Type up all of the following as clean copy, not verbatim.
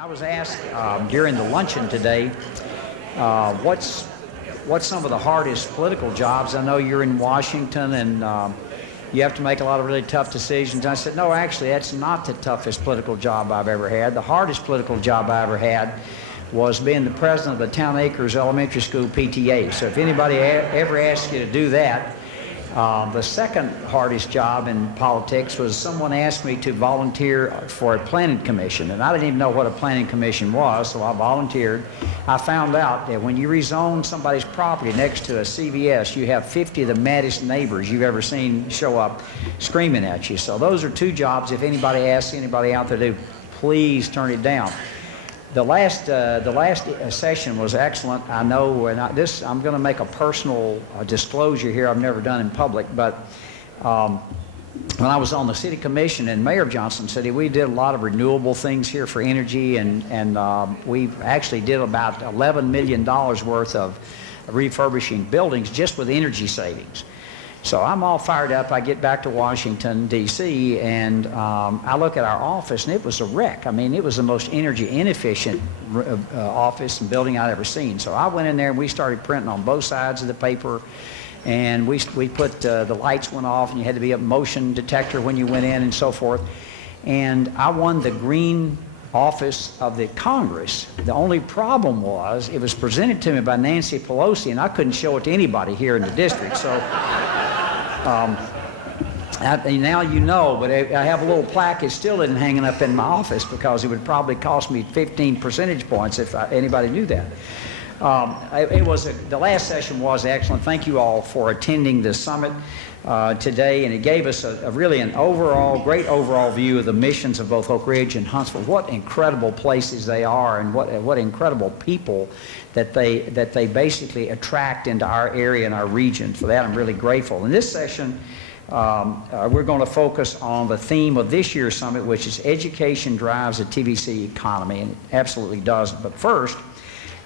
I was asked during the luncheon today, what's some of the hardest political jobs? I know you're in Washington and you have to make a lot of really tough decisions. I said, no, actually, that's not the toughest political job I've ever had. The hardest political job I ever had was being the president of the Town Acres Elementary School PTA. So if anybody ever asks you to do that, the second hardest job in politics was someone asked me to volunteer for a planning commission, and I didn't even know what a planning commission was, so I volunteered. I found out that when you rezone somebody's property next to a CVS, you have 50 of the maddest neighbors you've ever seen show up screaming at you. So those are two jobs. If anybody asks anybody out there to do, please turn it down. The last session was excellent. I know, and I'm going to make a personal disclosure here I've never done in public, but when I was on the city commission in Mayor of Johnson City, we did a lot of renewable things here for energy, and we actually did about $11 million worth of refurbishing buildings just with energy savings. So I'm all fired up. I get back to Washington, D.C., and I look at our office, and it was a wreck. I mean, it was the most energy inefficient office and building I'd ever seen. So I went in there, and we started printing on both sides of the paper, and we put the lights went off, and you had to be a motion detector when you went in and so forth. And I won the green office of the Congress. The only problem was it was presented to me by Nancy Pelosi, and I couldn't show it to anybody here in the district. So now you know, but I have a little plaque. It still isn't hanging up in my office because it would probably cost me 15 percentage points if anybody knew that. The last session was excellent. Thank you all for attending the summit today, and it gave us really an great overall view of the missions of both Oak Ridge and Huntsville. What incredible places they are, and what incredible people that they basically attract into our area and our region. For that, I'm really grateful. In this session, we're going to focus on the theme of this year's summit, which is education drives the TVC economy, and it absolutely does. But first,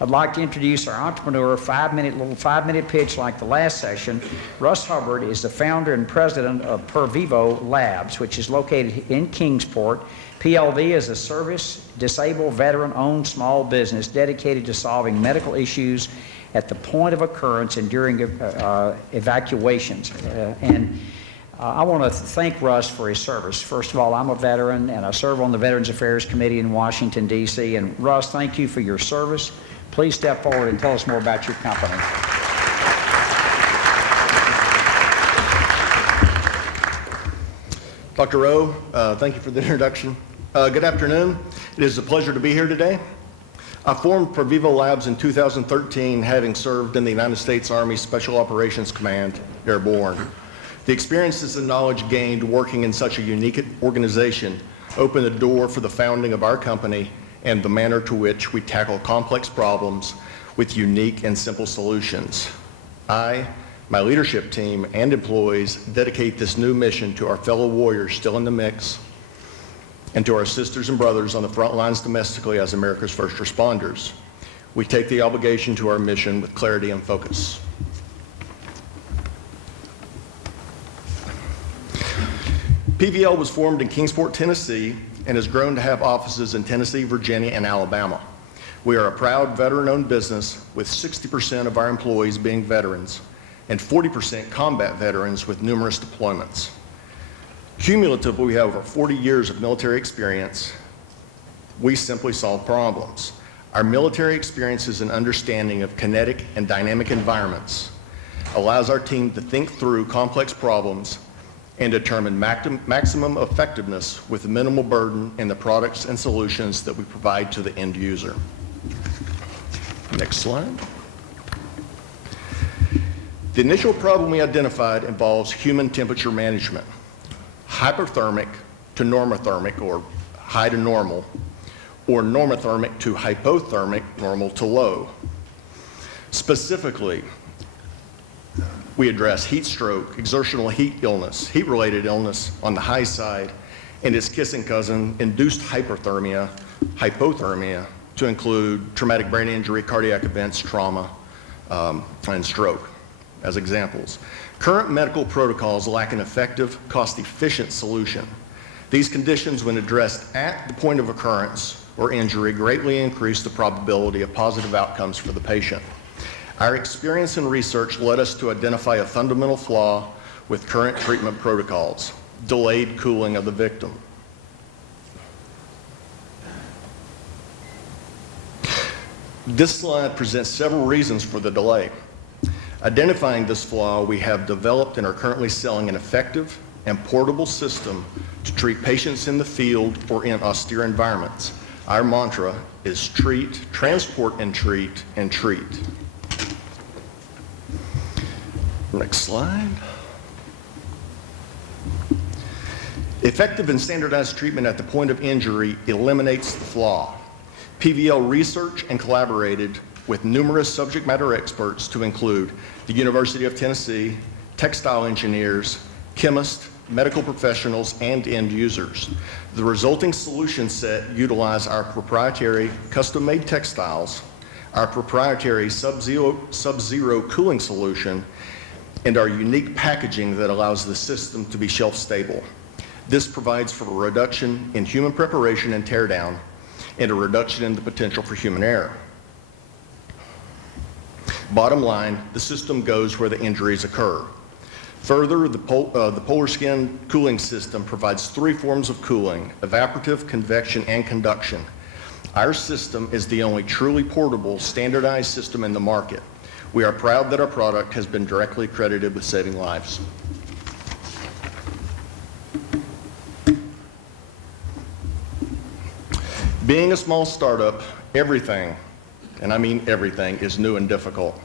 I'd like to introduce our entrepreneur, five-minute pitch like the last session. Russ Hubbard is the founder and president of Pervivo Labs, which is located in Kingsport. PLV is a service, disabled, veteran-owned small business dedicated to solving medical issues at the point of occurrence and during evacuations. I want to thank Russ for his service. First of all, I'm a veteran, and I serve on the Veterans Affairs Committee in Washington, D.C. And Russ, thank you for your service. Please step forward and tell us more about your company. Dr. Rowe, thank you for the introduction. Good afternoon. It is a pleasure to be here today. I formed Pervivo Labs in 2013, having served in the United States Army Special Operations Command, Airborne. The experiences and knowledge gained working in such a unique organization opened the door for the founding of our company and the manner to which we tackle complex problems with unique and simple solutions. I, my leadership team, and employees dedicate this new mission to our fellow warriors still in the mix and to our sisters and brothers on the front lines domestically as America's first responders. We take the obligation to our mission with clarity and focus. PVL was formed in Kingsport, Tennessee, and has grown to have offices in Tennessee, Virginia, and Alabama. We are a proud veteran-owned business with 60% of our employees being veterans and 40% combat veterans with numerous deployments. Cumulatively, we have over 40 years of military experience. We simply solve problems. Our military experiences and understanding of kinetic and dynamic environments allows our team to think through complex problems and determine maximum effectiveness with minimal burden in the products and solutions that we provide to the end user. Next slide. The initial problem we identified involves human temperature management, hyperthermic to normothermic, or high to normal, or normothermic to hypothermic, normal to low. Specifically, we address heat stroke, exertional heat illness, heat-related illness on the high side, and its kissing cousin, induced hyperthermia, hypothermia, to include traumatic brain injury, cardiac events, trauma, and stroke as examples. Current medical protocols lack an effective, cost-efficient solution. These conditions, when addressed at the point of occurrence, or injury greatly increase the probability of positive outcomes for the patient. Our experience and research led us to identify a fundamental flaw with current treatment protocols: delayed cooling of the victim. This slide presents several reasons for the delay. Identifying this flaw, we have developed and are currently selling an effective and portable system to treat patients in the field or in austere environments. Our mantra is treat, transport and treat, and treat. Next slide. Effective and standardized treatment at the point of injury eliminates the flaw. PVL researched and collaborated with numerous subject matter experts to include the University of Tennessee, textile engineers, chemists, medical professionals, and end users. The resulting solution set utilized our proprietary custom-made textiles, our proprietary sub-zero cooling solution, and our unique packaging that allows the system to be shelf-stable. This provides for a reduction in human preparation and teardown, and a reduction in the potential for human error. Bottom line, the system goes where the injuries occur. Further, the Polar Skin cooling system provides three forms of cooling: evaporative, convection, and conduction. Our system is the only truly portable, standardized system in the market. We are proud that our product has been directly credited with saving lives. Being a small startup, everything, and I mean everything, is new and difficult.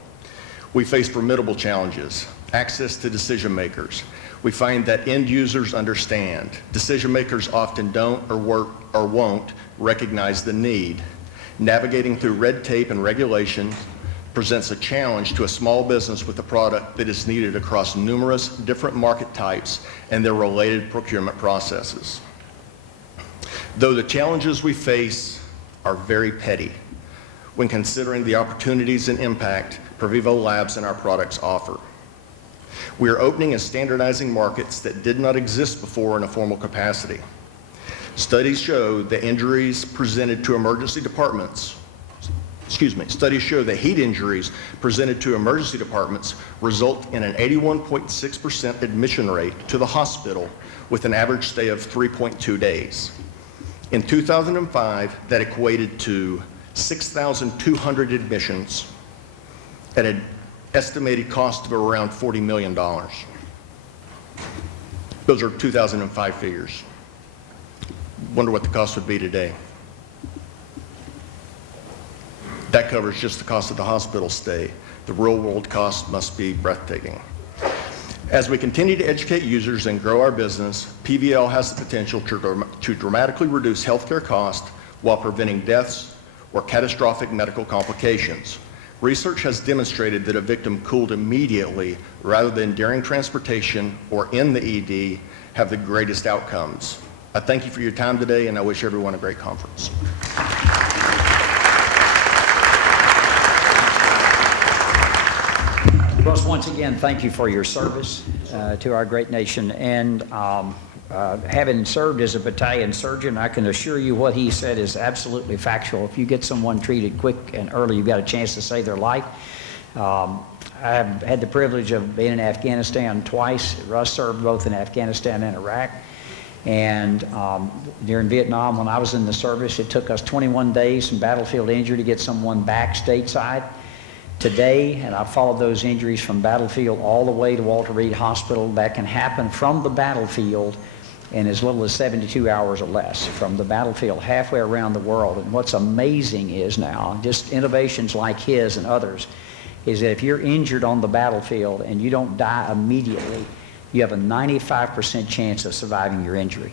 We face formidable challenges: access to decision makers. We find that end users understand. Decision makers often don't or won't recognize the need. Navigating through red tape and regulation presents a challenge to a small business with a product that is needed across numerous different market types and their related procurement processes. Though the challenges we face are very petty when considering the opportunities and impact Pervivo Labs and our products offer. We are opening and standardizing markets that did not exist before in a formal capacity. Studies show that studies show that heat injuries presented to emergency departments result in an 81.6% admission rate to the hospital with an average stay of 3.2 days. In 2005, that equated to 6,200 admissions at an estimated cost of around $40 million. Those are 2005 figures. Wonder what the cost would be today. That covers just the cost of the hospital stay. The real-world cost must be breathtaking. As we continue to educate users and grow our business, PVL has the potential to dramatically reduce healthcare costs while preventing deaths or catastrophic medical complications. Research has demonstrated that a victim cooled immediately rather than during transportation or in the ED have the greatest outcomes. I thank you for your time today, and I wish everyone a great conference. Russ, once again, thank you for your service to our great nation. And having served as a battalion surgeon, I can assure you what he said is absolutely factual. If you get someone treated quick and early, you've got a chance to save their life. I have had the privilege of being in Afghanistan twice. Russ served both in Afghanistan and Iraq. And during Vietnam, when I was in the service, it took us 21 days from battlefield injury to get someone back stateside. Today, and I've followed those injuries from battlefield all the way to Walter Reed Hospital, that can happen from the battlefield in as little as 72 hours or less, from the battlefield halfway around the world. And what's amazing is now, just innovations like his and others, is that if you're injured on the battlefield and you don't die immediately, you have a 95% chance of surviving your injury.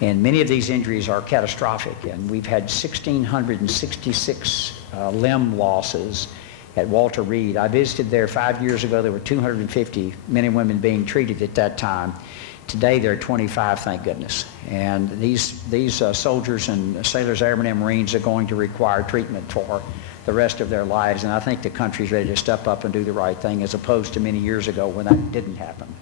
And many of these injuries are catastrophic, and we've had 1,666 limb losses at Walter Reed. I visited there 5 years ago. There were 250 men and women being treated at that time. Today there are 25, thank goodness. And these soldiers and sailors, airmen, and Marines are going to require treatment for the rest of their lives. And I think the country's ready to step up and do the right thing, as opposed to many years ago when that didn't happen.